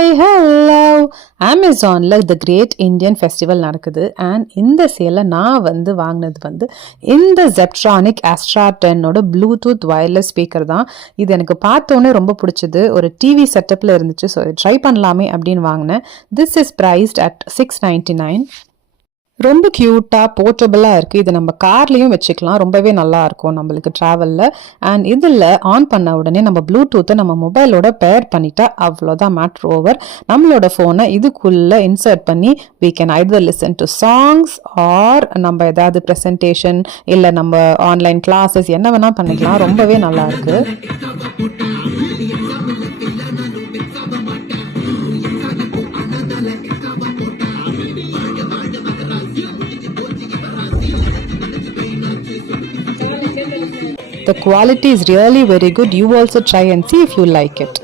Hi hello அமேசானில் the great Indian festival நடக்குது. And இந்த சேலை நான் வாங்கினது இந்த ஜெப்ட்ரானிக் ஆஸ்ட்ரா 10 ப்ளூடூத் வயர்லெஸ் ஸ்பீக்கர் தான். இது எனக்கு பார்த்தோன்னே ரொம்ப பிடிச்சது. ஒரு டிவி செட்டப்பில் இருந்துச்சு. ஸோ ட்ரை பண்ணலாமே அப்படின்னு வாங்கினேன். This is prized at $699. ரொம்ப க்யூட்டாக போர்ட்டபுளாக இருக்குது. இது நம்ம கார்லேயும் வச்சுக்கலாம். ரொம்பவே நல்லா இருக்கும் நம்மளுக்கு ட்ராவலில். அண்ட் இதில் ஆன் பண்ண உடனே நம்ம ப்ளூடூத்தை நம்ம மொபைலோட பேர் பண்ணிட்டா அவ்வளோதான், மேட்ரு ஓவர். நம்மளோட ஃபோனை இதுக்குள்ளே இன்சர்ட் பண்ணி we can either listen to songs or நம்ம ஏதாவது ப்ரெசன்டேஷன் இல்லை நம்ம ஆன்லைன் கிளாஸஸ் என்ன வேணால் பண்ணிக்கலாம். ரொம்பவே நல்லா இருக்குது. The quality is really very good. You also try and see if you like it.